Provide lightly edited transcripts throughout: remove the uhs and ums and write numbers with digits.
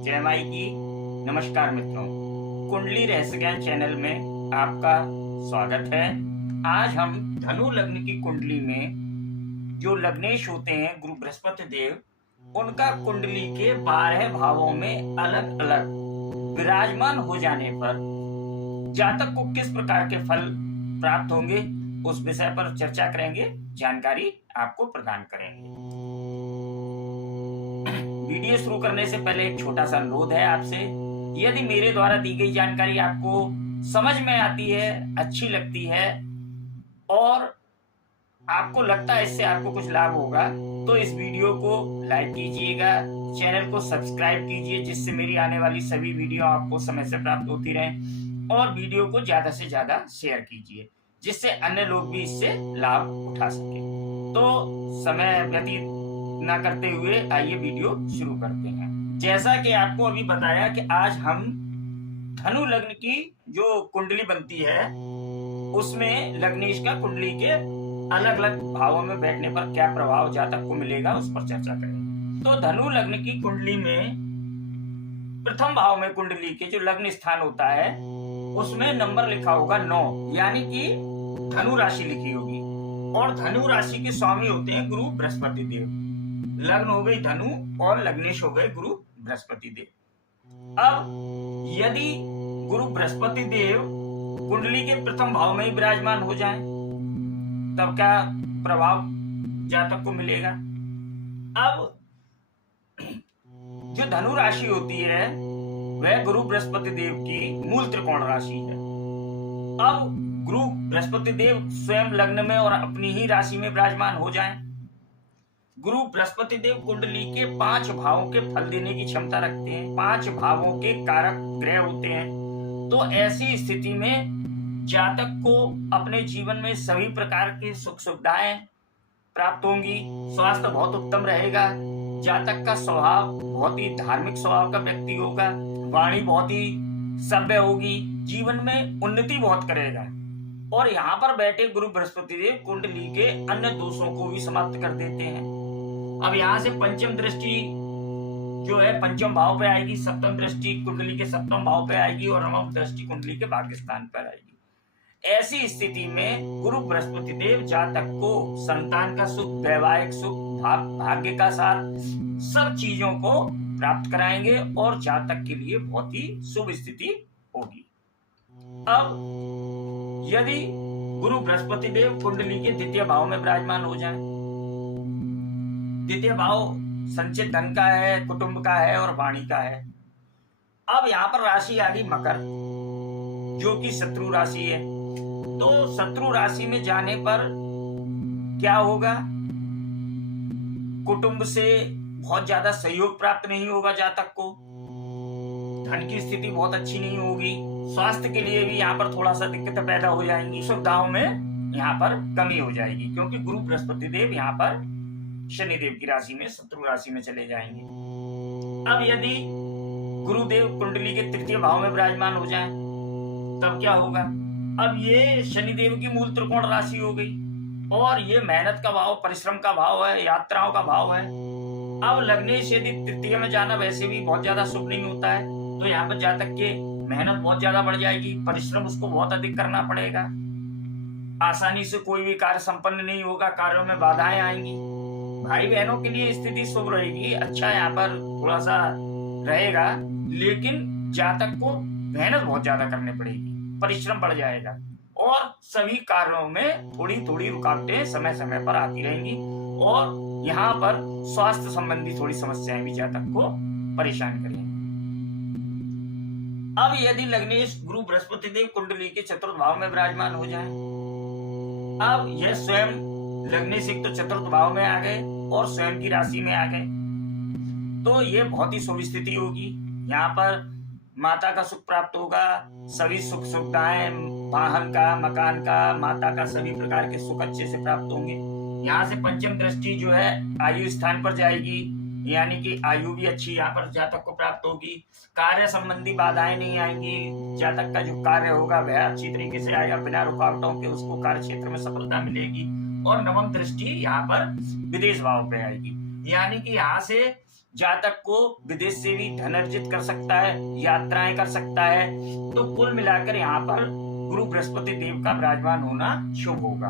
जय माई की। नमस्कार मित्रों, कुंडली रहस्य ज्ञान चैनल में आपका स्वागत है। आज हम धनु लग्न की कुंडली में जो लग्नेश होते हैं गुरु बृहस्पति देव, उनका कुंडली के 12 भावों में अलग अलग विराजमान हो जाने पर जातक को किस प्रकार के फल प्राप्त होंगे, उस विषय पर चर्चा करेंगे, जानकारी आपको प्रदान करेंगे। वीडियो शुरू करने से पहले एक छोटा सा अनुरोध है आपसे, यदि मेरे द्वारा दी गई जानकारी आपको समझ में आती है, अच्छी लगती है और आपको लगता है इससे आपको कुछ लाभ होगा, तो इस वीडियो को लाइक कीजिएगा, चैनल को सब्सक्राइब कीजिए, जिससे मेरी आने वाली सभी वीडियो आपको समय से प्राप्त होती रहें, और वीडियो को ज्यादा से ज्यादा शेयर कीजिए, जिससे अन्य लोग भी इससे लाभ उठा सके। तो समय व्यतीत ना करते हुए आइए वीडियो शुरू करते हैं। जैसा कि आपको अभी बताया कि आज हम धनु लग्न की जो कुंडली बनती है उसमें लग्नेश का कुंडली के अलग अलग भावों में बैठने पर क्या प्रभाव जातक को मिलेगा, उस पर चर्चा करें। तो धनु लग्न की कुंडली में प्रथम भाव में कुंडली के जो लग्न स्थान होता है उसमें नंबर लिखा होगा 9, यानी कि धनु राशि लिखी होगी, और धनु राशि के स्वामी होते हैं गुरु बृहस्पति देव। लग्न हो गई धनु और लग्नेश हो गए गुरु बृहस्पति देव। अब यदि गुरु बृहस्पति देव कुंडली के प्रथम भाव में ही विराजमान हो जाएं, तब क्या प्रभाव जातक को मिलेगा। अब जो धनु राशि होती है वह गुरु बृहस्पति देव की मूल त्रिकोण राशि है। अब गुरु बृहस्पति देव स्वयं लग्न में और अपनी ही राशि में विराजमान हो जाएं, गुरु बृहस्पति देव कुंडली के 5 भावों के फल देने की क्षमता रखते हैं, 5 भावों के कारक ग्रह होते हैं। तो ऐसी स्थिति में जातक को अपने जीवन में सभी प्रकार की सुख सुविधाएं प्राप्त होंगी, स्वास्थ्य बहुत उत्तम रहेगा, जातक का स्वभाव बहुत ही धार्मिक स्वभाव का व्यक्ति होगा, वाणी बहुत ही सभ्य होगी, जीवन में उन्नति बहुत करेगा। और यहाँ पर बैठे गुरु बृहस्पति देव कुंडली के अन्य दोषों को भी समाप्त कर देते हैं। अब यहाँ से पंचम दृष्टि जो है पंचम भाव पे आएगी, सप्तम दृष्टि कुंडली के सप्तम भाव पे आएगी, और नवम दृष्टि कुंडली के भाग्य स्थान पर आएगी। ऐसी स्थिति में गुरु बृहस्पति देव जातक को संतान का सुख, वैवाहिक सुख, भाग्य का साथ, सब चीजों को प्राप्त कराएंगे और जातक के लिए बहुत ही शुभ स्थिति होगी। अब यदि गुरु बृहस्पति देव कुंडली के द्वितीय भाव में विराजमान हो जाए, द्वितीय भाव संचित धन का है, कुटुंब का है और वाणी का है। अब यहाँ पर राशि आ गई मकर, जो कि शत्रु राशि है। तो शत्रु राशि में जाने पर क्या होगा, कुटुंब से बहुत ज्यादा सहयोग प्राप्त नहीं होगा जातक को, धन की स्थिति बहुत अच्छी नहीं होगी, स्वास्थ्य के लिए भी यहाँ पर थोड़ा सा दिक्कतें पैदा हो जाएंगी, सुविधाओं में यहाँ पर कमी हो जाएगी, क्योंकि गुरु बृहस्पति देव यहाँ पर शनिदेव की राशि में, शत्रु राशि में चले जाएंगे। अब यदि गुरुदेव कुंडली के तृतीय भाव में विराजमान हो जाएं, तब क्या होगा। अब ये शनिदेव की मूल त्रिकोण राशि हो गई, और ये मेहनत का भाव, परिश्रम का भाव है, यात्राओं का भाव है। अब लग्नेश यदि तृतीय में जाना वैसे भी बहुत ज्यादा शुभ नहीं होता है, तो यहाँ पर जातक के मेहनत बहुत ज्यादा बढ़ जाएगी, परिश्रम उसको बहुत अधिक करना पड़ेगा, आसानी से कोई भी कार्य संपन्न नहीं होगा, कार्यों में बाधाएं आएंगी। भाई बहनों के लिए स्थिति शुभ रहेगी, अच्छा यहाँ पर थोड़ा सा रहेगा, लेकिन जातक को मेहनत बहुत ज्यादा करनी पड़ेगी, परिश्रम बढ़ जाएगा, और सभी कार्यों में थोड़ी थोड़ी रुकावटें समय समय पर आती रहेंगी, और यहाँ पर स्वास्थ्य संबंधी थोड़ी समस्याएं भी जातक को परेशान करेंगी। अब यदि लग्नेश गुरु बृहस्पति देव कुंडली के चतुर्थ भाव में विराजमान हो जाए, अब यह स्वयं लग्नेश एक तो चतुर्थ भाव में आ गए और स्वयं की राशि में आ गए, तो ये बहुत ही शुभ स्थिति होगी। यहाँ पर माता का सुख प्राप्त होगा, सभी सुख सुविधाएं, वाहन का, मकान का, माता का सभी प्रकार के सुख अच्छे से प्राप्त होंगे। यहाँ से पंचम दृष्टि जो है आयु स्थान पर जाएगी, यानी कि आयु भी अच्छी यहाँ पर जातक को प्राप्त होगी, कार्य संबंधी बाधाएं नहीं आएंगी, जातक का जो कार्य होगा वह अच्छी तरीके से आएगा, बिना रुकावटों के उसको कार्य क्षेत्र में सफलता मिलेगी। और नवम दृष्टि यहाँ पर विदेश भाव पे आएगी, यानी कि यहाँ से जातक को विदेश से भी धन अर्जित कर सकता है, यात्राएं कर सकता है। तो कुल मिलाकर यहाँ पर गुरु बृहस्पति देव का विराजमान होना शुभ होगा।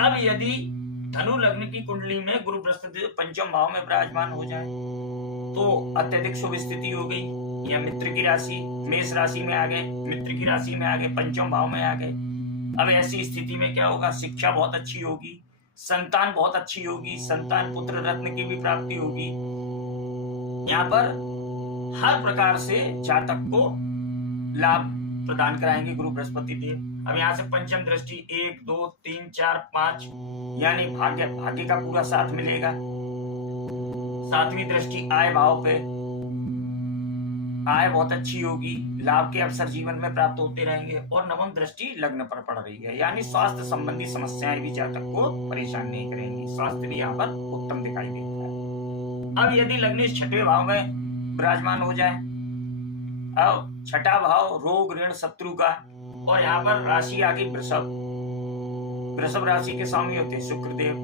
अब यदि धनु लग्न की कुंडली में गुरु बृहस्पति देव पंचम भाव में विराजमान हो जाए तो अत्यधिक शुभ स्थिति हो गई। या मित्र की राशि मेष राशि में आ गए, मित्र की राशि में आ गए, पंचम भाव में आ गए। अब ऐसी स्थिति में क्या होगा, शिक्षा बहुत अच्छी होगी, संतान बहुत अच्छी होगी, संतान पुत्र रत्न की भी प्राप्ति होगी। यहाँ पर हर प्रकार से जातक को लाभ प्रदान कराएंगे गुरु बृहस्पति देव। अब यहाँ से पंचम दृष्टि 1 2 3 4 5 यानी भाग्य का पूरा साथ मिलेगा। सातवीं दृष्टि आय भाव पे, आय बहुत अच्छी होगी, लाभ के अवसर जीवन में प्राप्त होते रहेंगे। और नवम दृष्टि लग्न पर पड़ रही है, यानी स्वास्थ्य संबंधी समस्याएं भी जातक को परेशान नहीं करेंगी, स्वास्थ्य भी यहाँ पर उत्तम दिखाई देता है। अब यदि लग्न छठवें भाव में विराजमान हो जाए, अब छठा भाव रोग ऋण शत्रु का, और यहाँ पर राशि आ गई वृषभ, वृषभ राशि के स्वामी होते शुक्रदेव।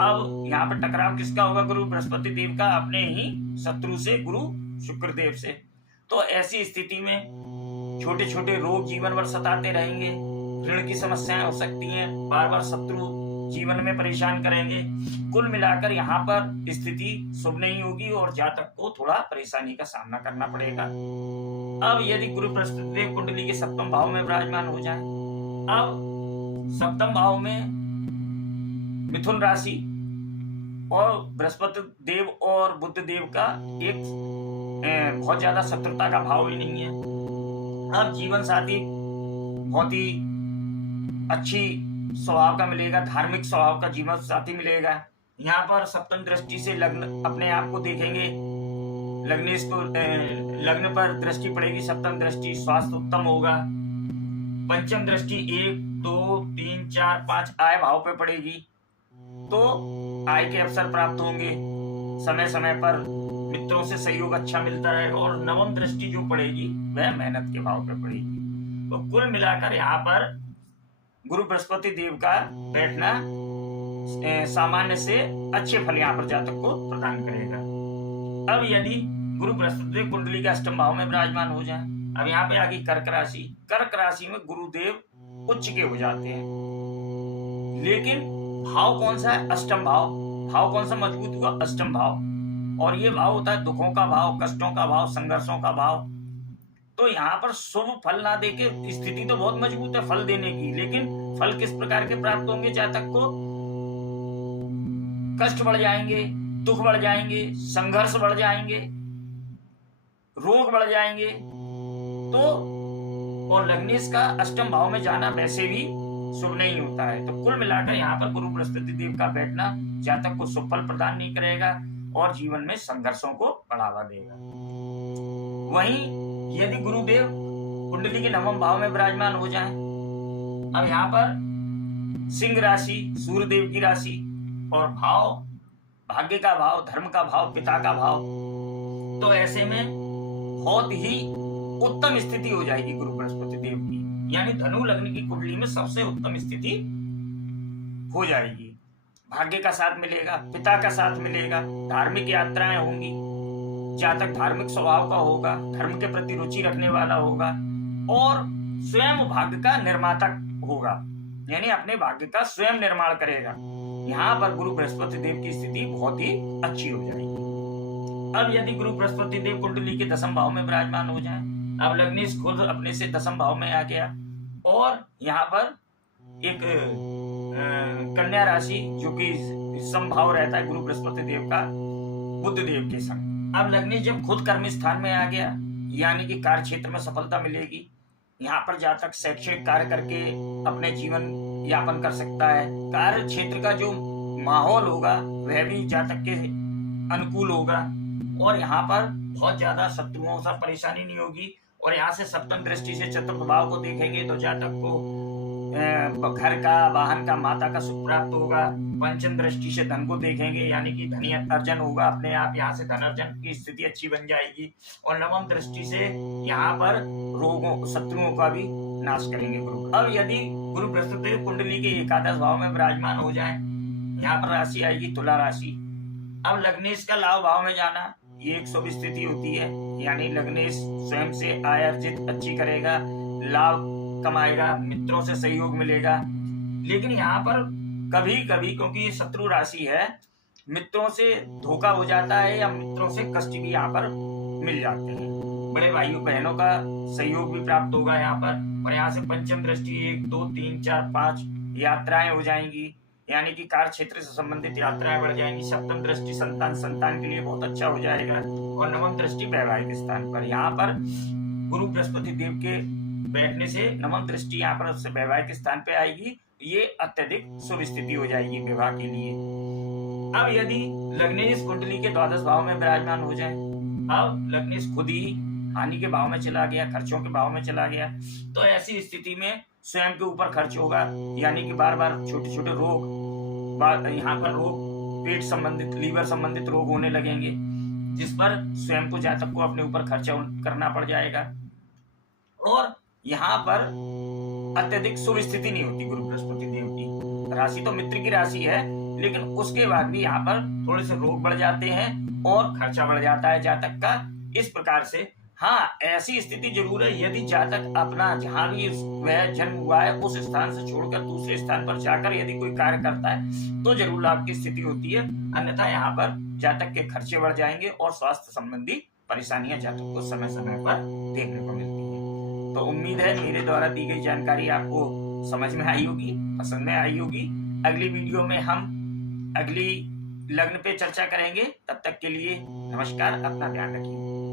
अब यहाँ पर टकराव किसका होगा, गुरु बृहस्पति देव का, अपने ही शत्रु से, गुरु शुक्रदेव से। तो ऐसी स्थिति में छोटे छोटे रोग जीवन भर सताते रहेंगे, ऋण की समस्याएं हो सकती हैं, बार बार शत्रु जीवन में परेशान करेंगे। कुल मिलाकर यहाँ पर स्थिति शुभ नहीं होगी और जातक को थोड़ा परेशानी का सामना करना पड़ेगा। अब यदि गुरु बृहस्पति देव कुंडली के सप्तम भाव में विराजमान हो जाए, अब सप्तम भाव में मिथुन राशि और बृहस्पति देव और बुध देव का एक बहुत ज्यादा शत्रुता का भाव ही नहीं है। अब जीवन साथी बहुत ही अच्छी स्वभाव का मिलेगा, धार्मिक स्वभाव का जीवन साथी मिलेगा। यहाँ पर सप्तम दृष्टि से लग्न अपने आप को देखेंगे, लग्न पर दृष्टि पड़ेगी, सप्तम दृष्टि, स्वास्थ्य उत्तम होगा। पंचम दृष्टि 1 2 3 4 5 आय भाव पे पड़ेगी, तो आय के अवसर प्राप्त होंगे, समय समय पर मित्रों से सहयोग अच्छा मिलता रहेगा। और नवम दृष्टि जो पड़ेगी वह मेहनत के भाव पे पड़ेगी। तो कुल मिलाकर यहाँ पर गुरु बृहस्पति देव का बैठना सामान्य से अच्छे फल यहाँ पर जातक को प्रदान करेगा। अब यदि गुरु बृहस्पति देव कुंडली के अष्टम भाव में विराजमान हो जाए, अब यहाँ पे आ गई कर्क राशि। कर्क राशि में गुरुदेव उच्च के हो जाते हैं, लेकिन भाव कौन सा है, अष्टम भाव। भाव कौन सा मजबूत हुआ, अष्टम भाव। और ये भाव होता है दुखों का भाव, कष्टों का भाव, संघर्षों का भाव। तो यहाँ पर शुभ फल ना देके स्थिति तो बहुत मजबूत है फल देने की, लेकिन फल किस प्रकार के प्राप्त होंगे जातक को, कष्ट बढ़ जाएंगे, दुख बढ़ जाएंगे, संघर्ष बढ़ जाएंगे, रोग बढ़ जाएंगे। तो और लग्नेश का अष्टम भाव में जाना वैसे भी शुभ नहीं होता है। तो कुल मिलाकर यहाँ पर गुरु बृहस्पति देव का बैठना जातक को शुभ फल प्रदान नहीं करेगा और जीवन में संघर्षों को बढ़ावा देगा। वहीं यदि गुरुदेव कुंडली के नवम भाव में विराजमान हो जाए, अब यहाँ पर सिंह राशि, सूर्यदेव की राशि, और भाव भाग्य का भाव, धर्म का भाव, पिता का भाव, तो ऐसे में बहुत ही उत्तम स्थिति हो जाएगी गुरु बृहस्पति देव की, यानी धनु लग्न की कुंडली में सबसे उत्तम स्थिति हो जाएगी। भाग्य का साथ मिलेगा, पिता का साथ मिलेगा, धार्मिक यात्राएं होंगी, जातक धार्मिक स्वभाव का होगा, धर्म के प्रति रुचि रखने वाला होगा और स्वयं भाग्य का निर्माता होगा, यानी अपने भाग्य का स्वयं निर्माण करेगा। यहाँ पर गुरु बृहस्पति देव की स्थिति बहुत ही अच्छी हो जाएगी। अब यदि गुरु बृहस्पति देव कुंडली के दसम भाव में विराजमान हो जाए, अब लग्नेश खुद अपने से दसम भाव में आ गया और यहाँ पर एक कन्या राशि जो कि समभाव रहता है गुरु बृहस्पति देव का बुध देव के संग। अब लग्नेश जब खुद कर्म स्थान में आ गया, यानी कि कार्य क्षेत्र में सफलता मिलेगी। यहाँ पर जातक शैक्षणिक कार्य करके अपने जीवन यापन कर सकता है। कार्य क्षेत्र का जो माहौल होगा वह भी जातक के अनुकूल होगा और यहाँ पर बहुत ज्यादा शत्रुओं से परेशानी नहीं होगी। और यहाँ से सप्तम दृष्टि से चतुर्थ भाव को देखेंगे तो जातक को घर का, वाहन का, माता का सुख प्राप्त होगा। पंचम दृष्टि से धन को देखेंगे, यानी कि धन अर्जन होगा अपने आप, यहाँ से धन अर्जन की स्थिति अच्छी बन जाएगी। और नवम दृष्टि से यहाँ पर रोगों, शत्रुओं का भी नाश करेंगे गुरु। अब यदि गुरु बृहस्पति कुंडली के एकादश भाव में विराजमान हो जाए, यहाँ पर राशि आएगी तुला राशि। अब लग्नेश का लाभ भाव में जाना, ये एक शुभ स्थिति होती है, यानी लग्नेश स्वयं से आय अर्जित अच्छी करेगा, लाभ कमाएगा, मित्रों से सहयोग मिलेगा। लेकिन यहाँ पर कभी कभी, क्योंकि ये शत्रु राशि है, मित्रों से धोखा हो जाता है या मित्रों से कष्ट भी यहाँ पर मिल जाते हैं। बड़े भाइयों बहनों का सहयोग भी प्राप्त होगा यहाँ पर। और यहाँ से पंचम दृष्टि 1 2 3 4 5 यात्राएं हो जाएंगी, यानी कि कार्य क्षेत्र से संबंधित यात्राएं बढ़ जाएंगी। सप्तम दृष्टि संतान के लिए बहुत अच्छा हो जाएगा। और नवम दृष्टि वैवाहिक स्थान पर, यहाँ पर गुरु बृहस्पति देव के बैठने से नवम दृष्टि यहाँ पर वैवाहिक स्थान पे आएगी। ये अत्यधिक शुभ स्थिति हो जाएगी विवाह के लिए। अब यदि लग्नेश कुंडली के द्वादश भाव में विराजमान हो जाए, अब लग्नेश खुद ही हानि के भाव में चला गया, खर्चों के भाव में चला गया, तो ऐसी स्थिति में स्वयं के ऊपर खर्च होगा, यानी कि बार बार छोटे छोटे रोग, यहाँ पर रोग पेट संबंधित, लीवर संबंधित रोग होने लगेंगे, जिस पर स्वयं को जातक को अपने ऊपर खर्चा करना पड़ जाएगा। और यहाँ पर अत्यधिक शुभ स्थिति नहीं होती गुरु बृहस्पति देव की। राशि तो मित्र की राशि है, लेकिन उसके बाद भी यहाँ पर थोड़े से रोग बढ़ जाते हैं और खर्चा बढ़ जाता है जातक का। इस प्रकार से हाँ, ऐसी स्थिति जरूर है, यदि जातक अपना जहां भी वह जन्म हुआ है उस स्थान से छोड़कर दूसरे स्थान पर जाकर यदि कोई कार्य करता है तो जरूर लाभ की स्थिति होती है। अन्यथा यहाँ पर जातक के खर्चे बढ़ जाएंगे और स्वास्थ्य संबंधी परेशानियां जातक को समय समय पर देखने को मिलती है। तो उम्मीद है मेरे द्वारा दी गई जानकारी आपको समझ में आई होगी, पसंद में आई होगी। अगली वीडियो में हम अगली लग्न पे चर्चा करेंगे। तब तक के लिए नमस्कार, अपना ध्यान रखिए।